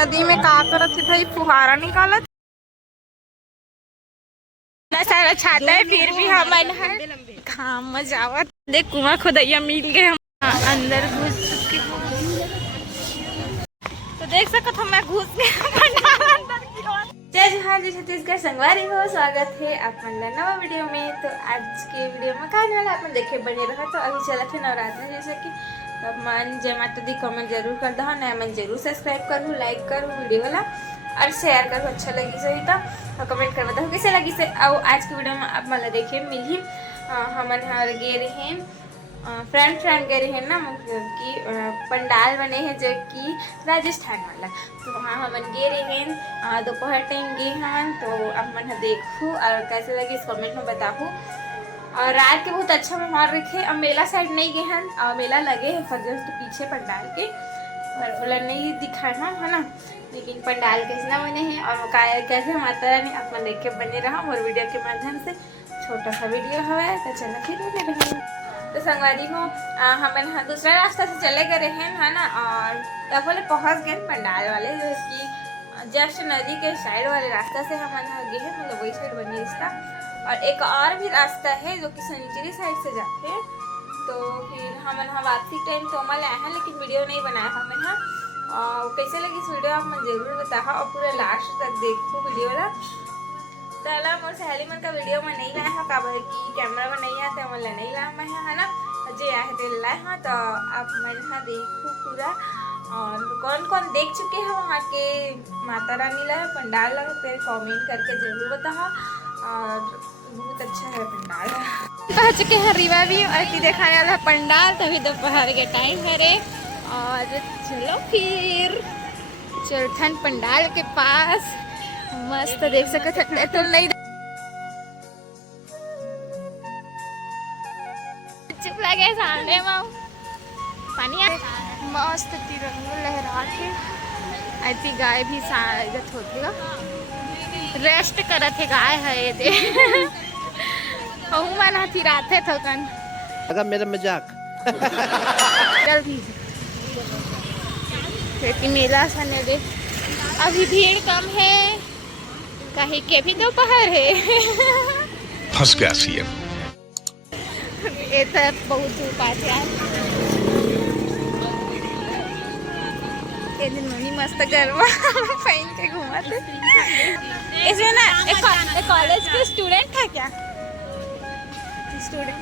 नदी में का करत थे भाई, फुहारा निकालत ना सारा छाता है, फिर भी हमन है घाम मजावत। देख कुआं खुदैया मिल गए, हम अंदर घुस चुके हैं। तो देख सकत हम मैं घुस गए पंडाल अंदर की ओर। जय जोहार, जय छत्तीसगढ़, संगवारी हो, स्वागत है आप मन नवा वीडियो में। तो आज के वीडियो में कहने वाला आप देखे बने रहा। तो अभी चलत है नवरात्र, जैसे कि मन जय माता दी कमेंट जरूर कर दो, नया मन जरूर सब्सक्राइब करूँ, लाइक करूँ वीडियो वाला और शेयर करूँ। अच्छा लगी सही तो कमेंट कर बताओ कैसे लगी से। और आज की वीडियो में आप मतलब देखिए मिली हमन हर गे रहे फ्रेंड गए रहे ना, मतलब कि पंडाल बने हैं जो कि राजस्थान वाला। तो वहाँ हमन गे रहे दोपहर टाइम गे हैं। तो आप मन देखूँ और कैसे लगे इस कमेंट में बताऊँ। और रात के बहुत अच्छा माहौल रखे। अब मेला साइड नहीं गए हैं और मेला लगे हैं जस्ट पीछे पंडाल के, और बोला नहीं दिखाए है ना, लेकिन पंडाल कैसे बने हैं और कैसे माता रानी अपना देख के बने रहा। और वीडियो के माध्यम से छोटा सा वीडियो है तो चलो फिर बने रहे। तो संगवारी हो हम दूसरा रास्ता से चले गए हैं है ना, और तब बोले पहुँच गए पंडाल वाले जो कि जस्ट नदी के साइड वाले रास्ता से हम गए हैं, मतलब वही साइड बनी रास्ता। और एक और भी रास्ता है जो कि सनीचरी साइड से जाते हैं। तो फिर हम वापसी टाइम तो हमारे आए हैं, लेकिन वीडियो नहीं बनाया हमें यहाँ। और कैसे लगी इस वीडियो आप मैं जरूर बताओ और पूरा लास्ट तक देखो वीडियो ला। तो मोर सहेली मन का वीडियो में नहीं लाया है काबर कि कैमरा में नहीं आता मतलब नहीं लाया मैं है ना, जे आए थे लाए हाँ। तो आप मैं यहाँ देखो पूरा और कौन कौन देख चुके हैं वहाँ के माता रानी ला पंडाल ला, फिर कमेंट करके जरूर बताओ। और बहुत अच्छा है पंडाल। पहुँच चुके हैं रीवा भी और दिखाने वाला पंडाल। तभी दोपहर के टाइम है रे, और चलो फिर चौथन पंडाल के पास मस्त देख सकते हैं। तो नहीं चुप लगे सामने में पानी मस्त तिरंगा लहरा के ऐसी गाय भी साइजत होती रेस्ट करत है गाय है ये दे मन हाथी राते थकन अगर मेरा मजाक चल ठीक मेला सने दे। अभी भीड़ कम है कहीं के भी दोपहर है फंस गया सीएम। ये तो बहुत धूप आती है। मनी मस्त गरबा पहन के घूमा थे। इसमें ना एक कॉलेज के स्टूडेंट था क्या स्टूडेंट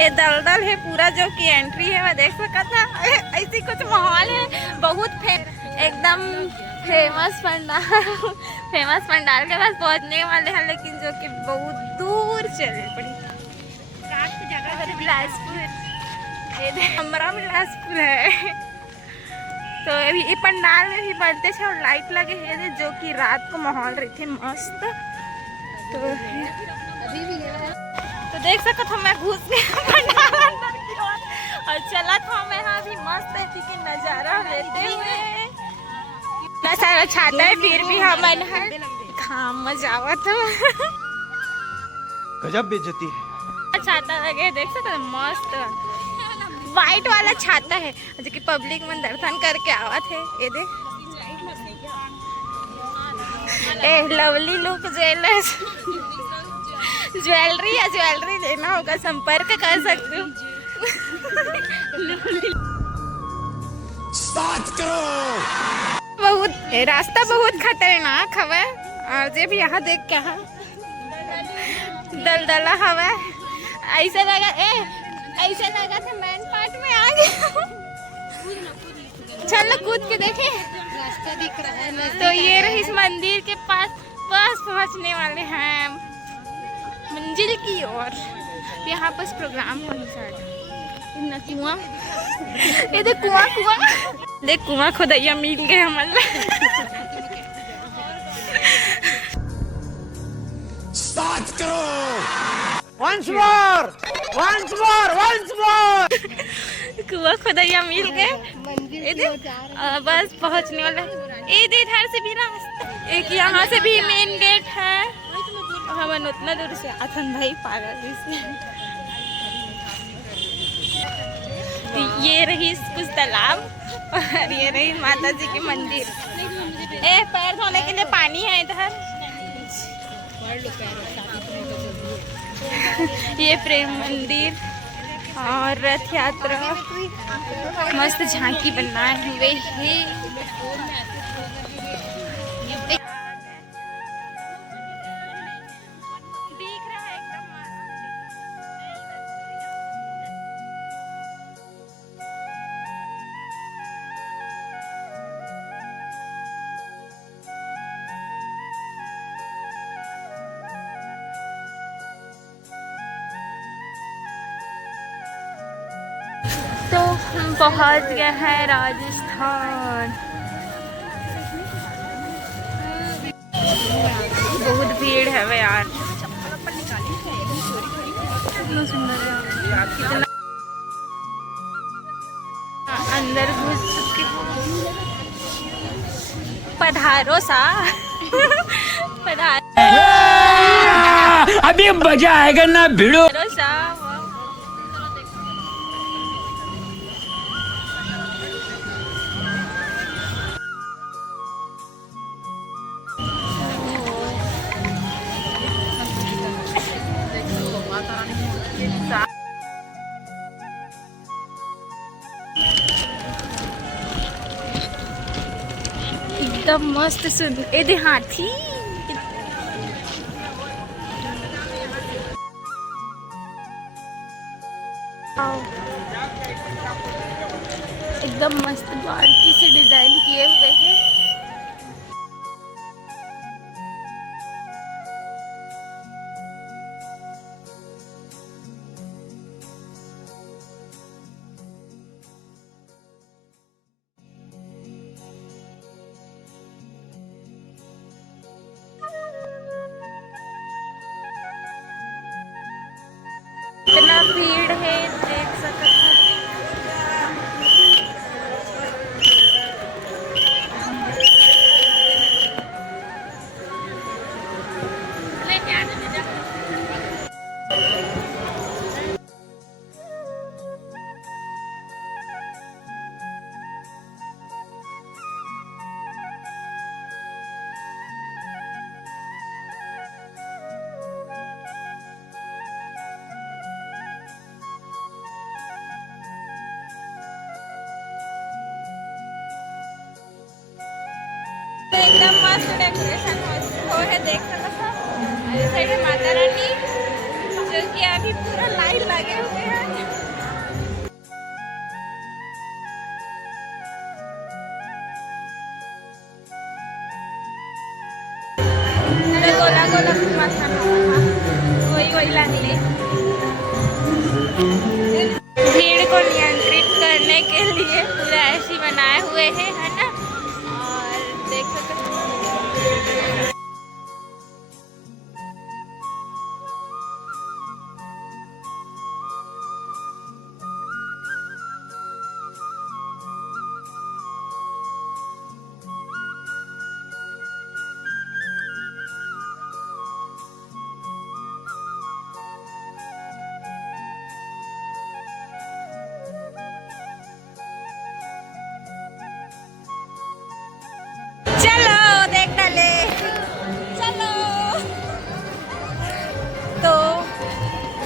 ये दलदल है पूरा जो कि एंट्री है मैं देख सकता था। ऐसी कुछ माहौल है बहुत एकदम फेमस पंडाल के पास पहुंचने वाले हैं, लेकिन जो कि बहुत दूर चले पड़ी। बिलासपुर हमारा बिलासपुर है। तो अभी ये पंडाल में भी बनते थे और लाइट लगे हैं जो कि रात को माहौल रही थे मस्त। तो अभी भी तो देख सकते हो मैं घुस गया पंडाल अंदर की ओर और चला था मैं यहाँ भी मस्त है कि नजारा लेते हुए सारा छाता है, फिर भी हमन है घाम मजावत गजब बेइज्जती है। छाता लगे देख सकते हो मस्त व्हाइट वाला छाता है जो कि पब्लिक में दर्शन करके आवत है। ये दे a lovely look jewellers jewellery लेना होगा संपर्क कर सकते हो। बहुत रास्ता बहुत खतरनाक हवा और जे भी यहाँ देख के दलदला हवा ऐसा लगा ऐसा लगा था मैन पार्ट में आ गया। चलो कूद के देखे रास्ता दिख रहा है। तो ये रही इस मंदिर के पास पहुँचने वाले हैं मंजिल की ओर। यहाँ पर प्रोग्राम होने शायद कुआं ये देख कुआं देख कुआं खुदैया मिल गए हमारे। कुआं खुदैया मिल गए बस पहुँचने वाला। इधर से भी रास्ता, एक यहाँ से भी मेन गेट है। हम उतना दूर से अथन भाई पागल से। ये रही कुछ तालाब और ये रही माता जी की मंदिर। पैर धोने के लिए पानी है इधर। ये प्रेम मंदिर और रथ यात्रा, मस्त झांकी बनाए हुए है। दिख रहा है एकदम तो हम पहुंच गए हैं राजस्थान। बहुत भीड़ है वे यार, कितना सुंदर है, कितना अंदर घुस चुके। पधारो सा पधारो अभी मजा आएगा ना भिड़ो। सा। एकदम मस्त सुंदर। ए दे हाथी, एकदम मस्त बारीकी से डिजाइन किए हुए हैं। इतना भीड़ है, देख सकते हैं। एकदम मस्त डेकोरेशन हो है, देख सकते हो। इस साइड माता रानी जो कि अभी पूरा लाइन लगे हुए हैं। गोला गोला माथा वही लागले। भीड़ को नियंत्रित करने के लिए पूरा ऐसी बनाए हुए हैं, है ना। और देख सकते हैं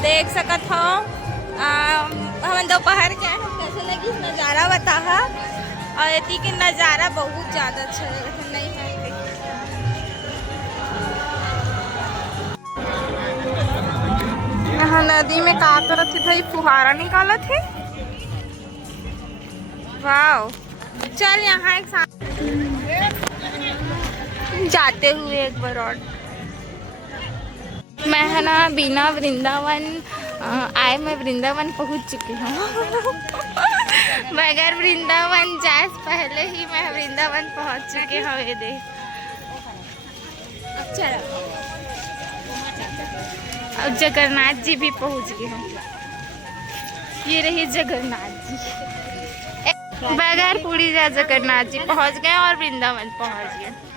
देख सकत हो। हम दोपहर के कैसे लगी नज़ारा बता। और इतनी के नज़ारा बहुत ज़्यादा अच्छा लगा। नहीं है यहाँ नदी में का करत थी भाई, फुहारा निकाला थे। वाह, चल यहाँ एक साथ जाते हुए एक बार और। मैं है ना बिना वृंदावन आए मैं वृंदावन पहुंच चुकी हूँ। मगर वृंदावन जाए पहले ही मैं वृंदावन पहुंच चुकी हूँ। ये देख, अब जगन्नाथ जी भी पहुंच गए हूँ। ये रही जगन्नाथ जी। बगैर पूरी जैसे करना जी पहुंच गए और वृंदावन पहुंच गए।